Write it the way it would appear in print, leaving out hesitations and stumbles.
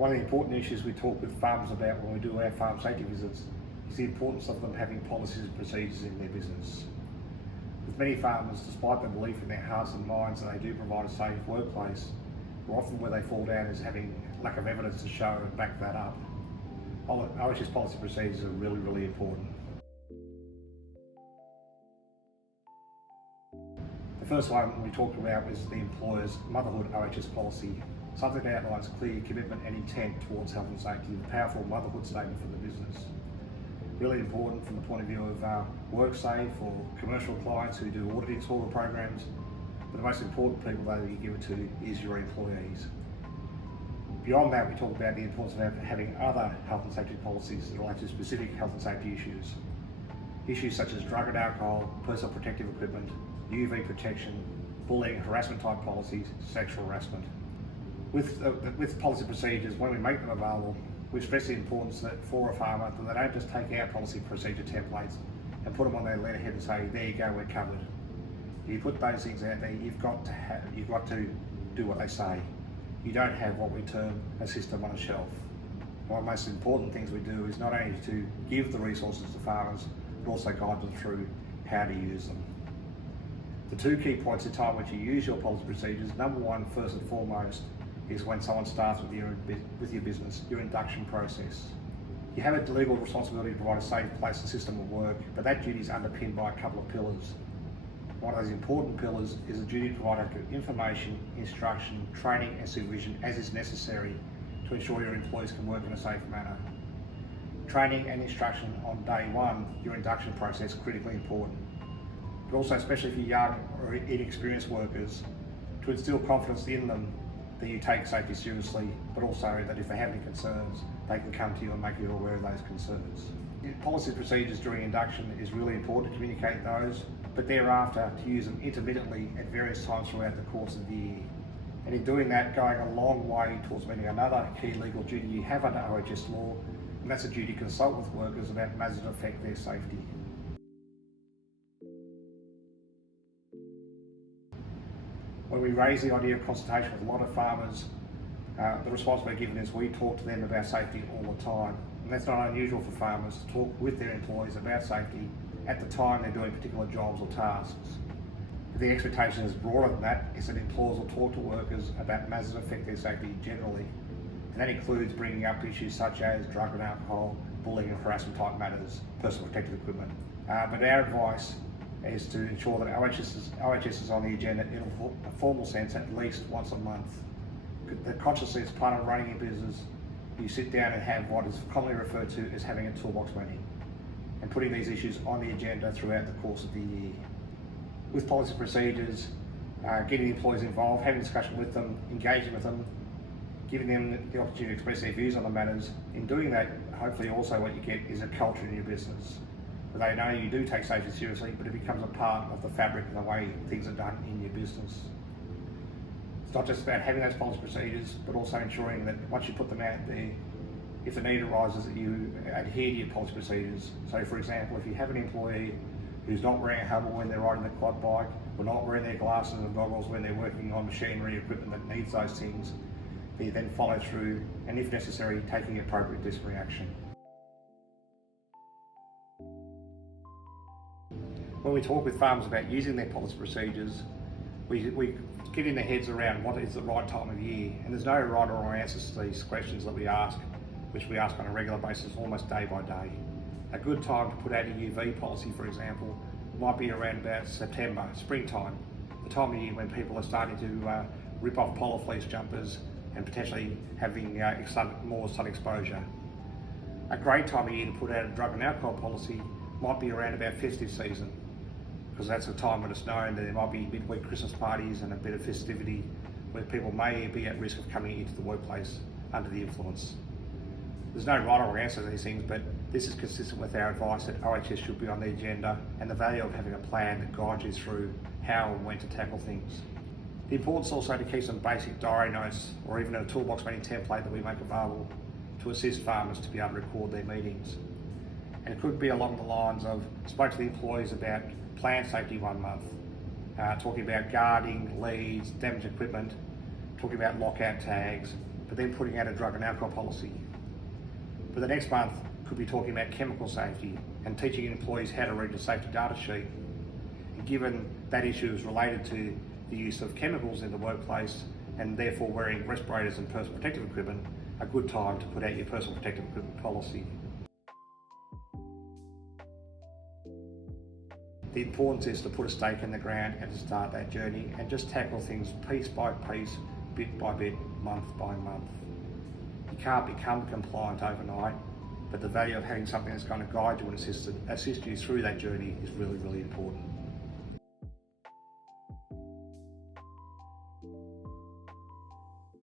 One of the important issues we talk with farmers about when we do our farm safety visits is the importance of them having policies and procedures in their business. With many farmers, despite their belief in their hearts and minds that they do provide a safe workplace, often where they fall down is having lack of evidence to show and back that up. OH&S policy procedures are really important. The first one we talked about is the employer's motherhood OH&S policy, something that outlines clear commitment and intent towards health and safety, the powerful motherhood statement for the business. Really important from the point of view of WorkSafe or commercial clients who do auditing sort of programs, but the most important people that you give it to is your employees. Beyond that, we talk about the importance of having other health and safety policies that relate to specific health and safety issues. Issues such as drug and alcohol, personal protective equipment, UV protection, bullying, harassment type policies, sexual harassment. With policy procedures, when we make them available, we stress the importance that for a farmer that they don't just take our policy procedure templates and put them on their letterhead and say, there you go, we're covered. If you put those things out there, you've got to do what they say. You don't have what we term a system on a shelf. One of the most important things we do is not only to give the resources to farmers, but also guide them through how to use them. The two key points in time which you use your policy procedures, number one, first and foremost, is when someone starts with your business, your induction process. You have a legal responsibility to provide a safe place and system of work, but that duty is underpinned by a couple of pillars. One of those important pillars is the duty to provide accurate information, instruction, training and supervision as is necessary to ensure your employees can work in a safe manner. Training and instruction on day one, your induction process, critically important. But also, especially for young or inexperienced workers, to instill confidence in them that you take safety seriously, but also that if they have any concerns, they can come to you and make you aware of those concerns. Policy procedures during induction is really important to communicate those, but thereafter to use them intermittently at various times throughout the course of the year. And in doing that, going a long way towards meeting another key legal duty you have under OH&S law, and that's a duty to consult with workers about matters that affect their safety. When we raise the idea of consultation with a lot of farmers, the response we're given is we talk to them about safety all the time. And that's not unusual for farmers to talk with their employees about safety at the time they're doing particular jobs or tasks. But the expectation is broader than that, is that employers will talk to workers about matters that affect their safety generally. And that includes bringing up issues such as drug and alcohol, bullying and harassment type matters, personal protective equipment. But our advice is to ensure that OH&S is on the agenda in a formal sense at least once a month. The consciously, as part of running a business, you sit down and have what is commonly referred to as having a toolbox meeting and putting these issues on the agenda throughout the course of the year. With policy procedures, getting the employees involved, having a discussion with them, engaging with them, giving them the opportunity to express their views on the matters. In doing that, hopefully also what you get is a culture in your business. They know you do take safety seriously, but it becomes a part of the fabric and the way things are done in your business. It's not just about having those policy procedures, but also ensuring that once you put them out there, if the need arises, that you adhere to your policy procedures. So for example, if you have an employee who's not wearing a helmet when they're riding the quad bike, or not wearing their glasses and goggles when they're working on machinery or equipment that needs those things, you then follow through and if necessary, taking appropriate disciplinary action. When we talk with farmers about using their policy procedures, we get in their heads around what is the right time of year, and there's no right or wrong answers to these questions that we ask, which we ask on a regular basis, almost day by day. A good time to put out a UV policy, for example, might be around about September, springtime, the time of year when people are starting to rip off polar fleece jumpers and potentially having more sun exposure. A great time of year to put out a drug and alcohol policy might be around about festive season, because that's the time when it's known that there might be midweek Christmas parties and a bit of festivity where people may be at risk of coming into the workplace under the influence. There's no right or wrong answer to these things, but this is consistent with our advice that OH&S should be on the agenda and the value of having a plan that guides you through how and when to tackle things. The importance also to keep some basic diary notes or even a toolbox meeting template that we make available to assist farmers to be able to record their meetings. And it could be along the lines of, spoke to the employees about plant safety 1 month, talking about guarding, leads, damaged equipment, talking about lockout tags, but then putting out a drug and alcohol policy. But the next month could be talking about chemical safety and teaching employees how to read the safety data sheet. And given that issue is related to the use of chemicals in the workplace and therefore wearing respirators and personal protective equipment, a good time to put out your personal protective equipment policy. The importance is to put a stake in the ground and to start that journey and just tackle things piece by piece, bit by bit, month by month. You can't become compliant overnight, but the value of having something that's going to guide you and assist you through that journey is really, really important.